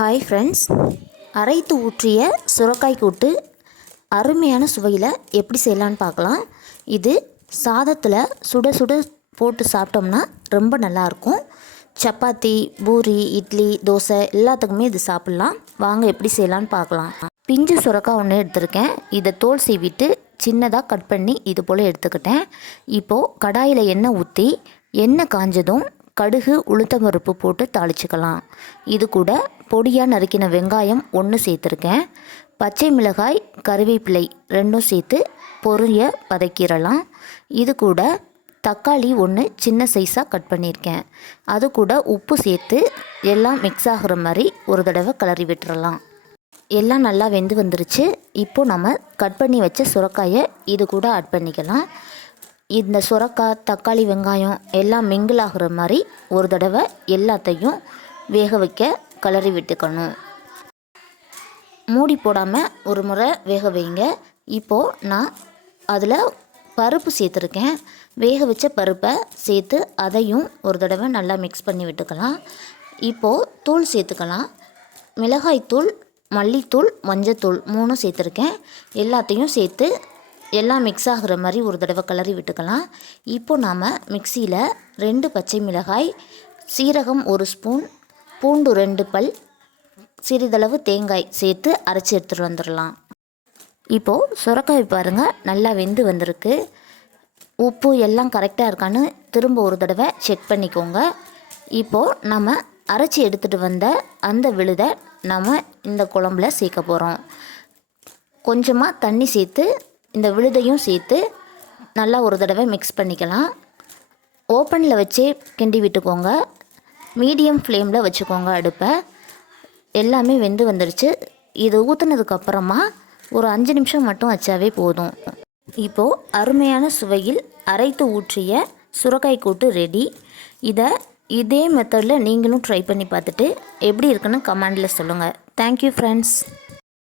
Hi friends, அரைத்து ஊற்றிய சுரக்காய் கூட்டு அருமையான சுவையில் எப்படி செய்யலான்னு பார்க்கலாம். இது சாதத்தில் சுட சுட போட்டு சாப்பிட்டோம்னா ரொம்ப நல்லாயிருக்கும். சப்பாத்தி, பூரி, இட்லி, தோசை எல்லாத்துக்குமே இது சாப்பிட்லாம். வாங்க எப்படி செய்யலான்னு பார்க்கலாம். பிஞ்சு சுரக்காய் ஒன்று எடுத்திருக்கேன். இதை தோல் சீவிட்டு சின்னதாக கட் பண்ணி இது போல் எடுத்துக்கிட்டேன். இப்போது கடாயில் எண்ணெய் ஊற்றி எண்ணெய் காஞ்சதும் கடுகு, உளுத்தம்பருப்பு போட்டு தாளிச்சுக்கலாம். இது கூட பொடியாக நறுக்கின வெங்காயம் 1 சேர்த்துருக்கேன். பச்சை மிளகாய், கருவேப்பிலை 2 சேர்த்து பொரிய வதக்கிடலாம். இது கூட தக்காளி 1 சின்ன சைஸாக கட் பண்ணியிருக்கேன். அது கூட உப்பு சேர்த்து எல்லாம் மிக்ஸ் ஆகிற மாதிரி ஒரு தடவை கிளறி விட்டுறலாம். எல்லாம் நல்லா வெந்து வந்துருச்சு. இப்போது நம்ம கட் பண்ணி வச்ச சுரக்காயை இது கூட ஆட் பண்ணிக்கலாம். இந்த சுரக்காய், தக்காளி, வெங்காயம் எல்லாம் மிங்கிள் ஆகிற மாதிரி ஒரு தடவை எல்லாத்தையும் வேக வைக்க கிளறி விட்டுக்கணும். மூடி போடாமல் ஒரு முறை வேக வைங்க. இப்போது நான் அதில் பருப்பு சேர்த்துருக்கேன். வேக வச்ச பருப்பை சேர்த்து அதையும் ஒரு தடவை நல்லா மிக்ஸ் பண்ணி விட்டுக்கலாம். இப்போது தூள் சேர்த்துக்கலாம். மிளகாய்த்தூள், மல்லித்தூள், மஞ்சத்தூள் 3 சேர்த்துருக்கேன். எல்லாத்தையும் சேர்த்து எல்லாம் மிக்ஸ் ஆகிற மாதிரி ஒரு தடவை கிளறி விட்டுக்கலாம். இப்போது நாம் மிக்சியில் 2 பச்சை மிளகாய், சீரகம் 1 ஸ்பூன், பூண்டு 2 பல், சிறிதளவு தேங்காய் சேர்த்து அரைச்சி எடுத்துகிட்டு வந்துடலாம். இப்போது சுரக்காய் பாருங்கள் நல்லா வெந்து வந்திருக்கு. உப்பு எல்லாம் கரெக்டாக இருக்கான்னு திரும்ப ஒரு தடவை செக் பண்ணிக்கோங்க. இப்போது நம்ம அரைச்சி எடுத்துகிட்டு வந்த அந்த விழுதை நம்ம இந்த குழம்புல சேர்க்க போகிறோம். கொஞ்சமாக தண்ணி சேர்த்து இந்த விழுதையும் சேர்த்து நல்லா ஒரு தடவை மிக்ஸ் பண்ணிக்கலாம். ஓப்பனில் வச்சே கிண்டி விட்டுக்கோங்க. மீடியம் ஃப்ளேமில் வச்சுக்கோங்க அடுப்பை. எல்லாமே வெந்து வந்துடுச்சு. இது ஊற்றுனதுக்கப்புறமா ஒரு 5 நிமிஷம் மட்டும் வச்சாவே போதும். இப்போது அருமையான சுவையில் அரைத்து ஊற்றிய சுரக்காய் கூட்டு ரெடி. இதே மெத்தடில் நீங்களும் ட்ரை பண்ணி பார்த்துட்டு எப்படி இருக்குன்னு கமெண்டில் சொல்லுங்கள். Thank you friends.